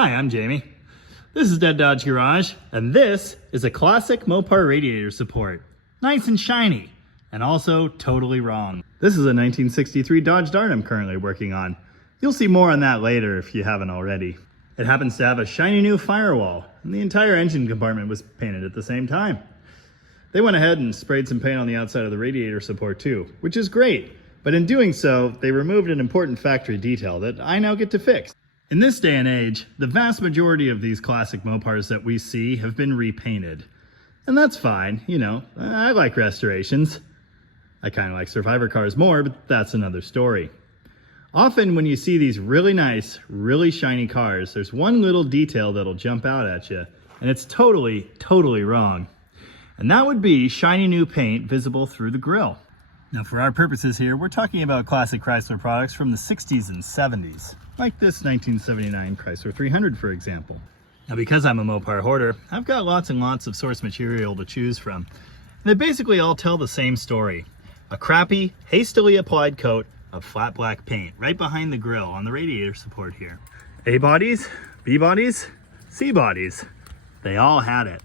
Hi, I'm Jamie. This is Dead Dodge Garage, and this is a classic Mopar radiator support. Nice and shiny, and also totally wrong. This is a 1963 Dodge Dart I'm currently working on. You'll see more on that later if you haven't already. It happens to have a shiny new firewall, and the entire engine compartment was painted at the same time. They went ahead and sprayed some paint on the outside of the radiator support too, which is great, but in doing so, they removed an important factory detail that I now get to fix. In this day and age, the vast majority of these classic Mopars that we see have been repainted. And that's fine, you know, I like restorations. I kind of like survivor cars more, but that's another story. Often when you see these really nice, really shiny cars, there's one little detail that'll jump out at you, and it's totally wrong. And that would be shiny new paint visible through the grille. Now for our purposes here, we're talking about classic Chrysler products from the 60s and 70s. Like this 1979 Chrysler 300, for example. Now because I'm a Mopar hoarder, I've got lots and lots of source material to choose from. And they basically all tell the same story. A crappy, hastily applied coat of flat black paint right behind the grille on the radiator support here. A bodies, B bodies, C bodies. They all had it.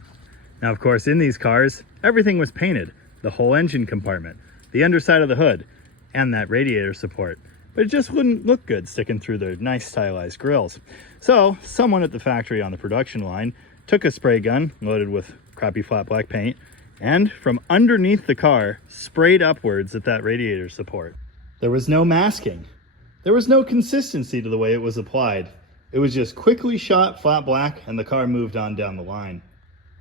Now of course in these cars, everything was painted. The whole engine compartment, the underside of the hood, and that radiator support. But it just wouldn't look good sticking through their nice stylized grills. So someone at the factory on the production line took a spray gun loaded with crappy flat black paint and from underneath the car sprayed upwards at that radiator support. There was no masking. There was no consistency to the way it was applied. It was just quickly shot flat black and the car moved on down the line.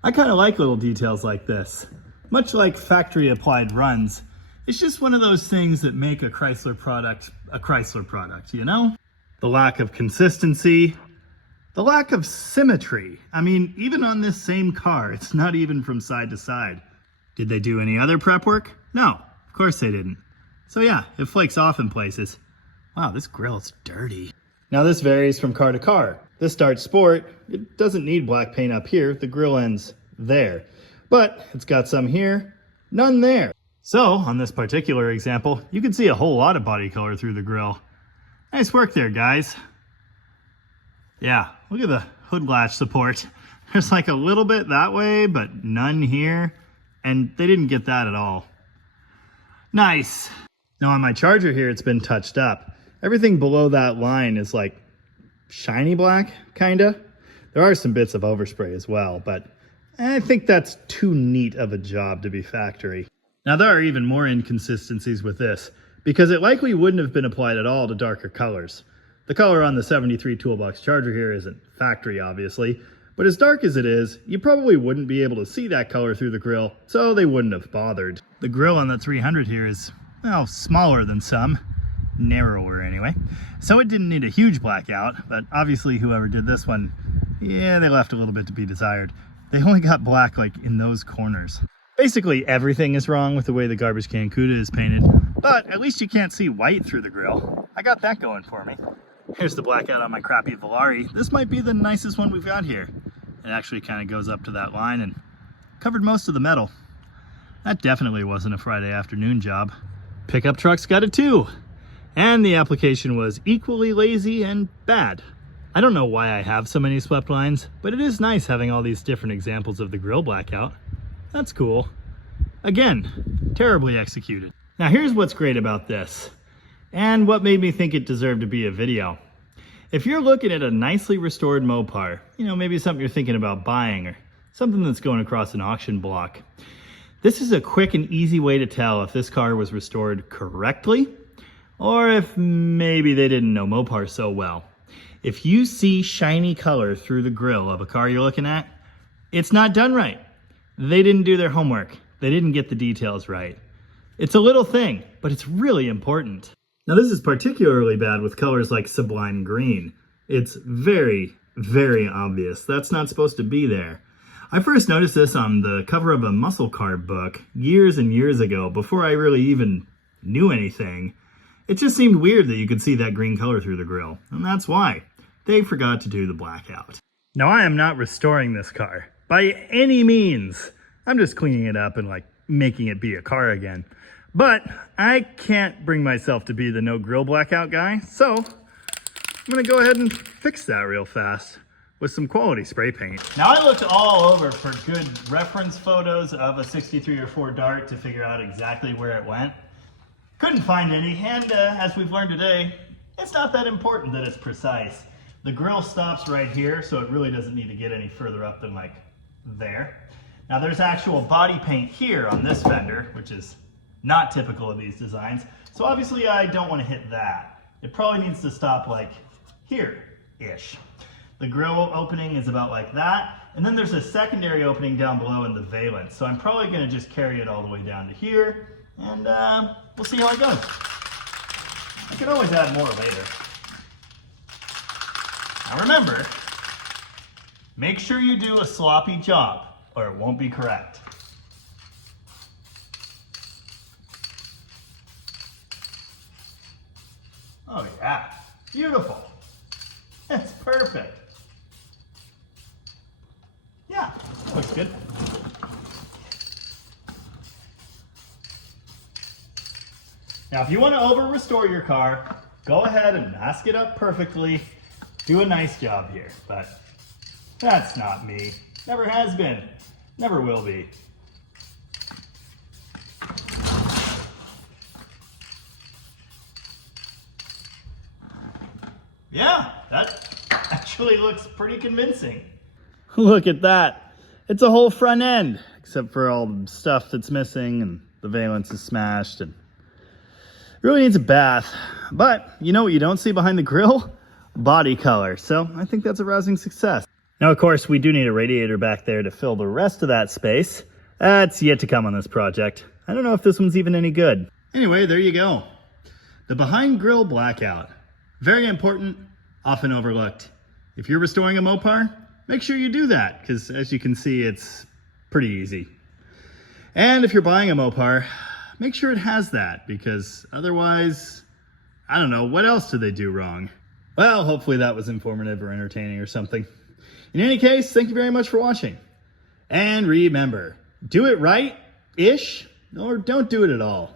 I kind of like little details like this. Much like factory applied runs, it's just one of those things that make a Chrysler product, you know? The lack of consistency, the lack of symmetry. I mean, even on this same car, it's not even from side to side. Did they do any other prep work? No, of course they didn't. So yeah, it flakes off in places. Wow, this grill is dirty. Now this varies from car to car. This Dart Sport, it doesn't need black paint up here, the grill ends there. But it's got some here, none there. So, on this particular example, you can see a whole lot of body color through the grille. Nice work there, guys. Yeah, look at the hood latch support. There's like a little bit that way, but none here. And they didn't get that at all. Nice. Now on my Charger here, it's been touched up. Everything below that line is like shiny black, kinda. There are some bits of overspray as well, but I think that's too neat of a job to be factory. Now there are even more inconsistencies with this, because it likely wouldn't have been applied at all to darker colors. The color on the 73 Toolbox Charger here isn't factory, obviously, but as dark as it is, you probably wouldn't be able to see that color through the grille, so they wouldn't have bothered. The grille on the 300 here is, well, smaller than some, narrower anyway, so it didn't need a huge blackout, but obviously whoever did this one, yeah, they left a little bit to be desired. They only got black like in those corners. Basically everything is wrong with the way the garbage can Cuda is painted, but at least you can't see white through the grille. I got that going for me. Here's the blackout on my crappy Volare. This might be the nicest one we've got here. It actually kind of goes up to that line and covered most of the metal. That definitely wasn't a Friday afternoon job. Pickup truck's got it too. And the application was equally lazy and bad. I don't know why I have so many swept lines, but it is nice having all these different examples of the grille blackout. That's cool. Again, terribly executed. Now here's what's great about this, and what made me think it deserved to be a video. If you're looking at a nicely restored Mopar, you know, maybe something you're thinking about buying or something that's going across an auction block, this is a quick and easy way to tell if this car was restored correctly or if maybe they didn't know Mopar so well. If you see shiny color through the grille of a car you're looking at, it's not done right. They didn't do their homework. They didn't get the details right. It's a little thing, but it's really important. Now this is particularly bad with colors like sublime green. It's very obvious. That's not supposed to be there. I first noticed this on the cover of a muscle car book years and years ago, before I really even knew anything. It just seemed weird that you could see that green color through the grille, and that's why. They forgot to do the blackout. Now I am not restoring this car. By any means. I'm just cleaning it up and like making it be a car again. But I can't bring myself to be the no grill blackout guy, so I'm gonna go ahead and fix that real fast. with some quality spray paint. Now I looked all over for good reference photos of a 63 or 4 Dart to figure out exactly where it went. Couldn't find any, and as we've learned today, it's not that important that it's precise. The grill stops right here, so it really doesn't need to get any further up than like there. Now there's actual body paint here on this fender, which is not typical of these designs. So obviously I don't want to hit that. It probably needs to stop like here-ish. The grill opening is about like that. And then there's a secondary opening down below in the valence. So I'm probably going to just carry it all the way down to here. And we'll see how it goes. I could always add more later. Now remember, make sure you do a sloppy job or it won't be correct. Oh yeah, beautiful. That's perfect. Yeah, that looks good. Now if you want to over-restore your car, go ahead and mask it up perfectly. Do a nice job here, but that's not me. Never has been, never will be. Yeah, that actually looks pretty convincing. Look at that. It's a whole front end, except for all the stuff that's missing and the valence is smashed and it really needs a bath. But you know what you don't see behind the grill? Body color. So I think that's a rousing success. Now, of course, we do need a radiator back there to fill the rest of that space. That's yet to come on this project. I don't know if this one's even any good. Anyway, there you go. The behind grill blackout. Very important, often overlooked. If you're restoring a Mopar, make sure you do that, because as you can see, it's pretty easy. And if you're buying a Mopar, make sure it has that, because otherwise, I don't know, what else do they do wrong? Well, hopefully that was informative or entertaining or something. In any case, thank you very much for watching. And remember, do it right-ish, or don't do it at all.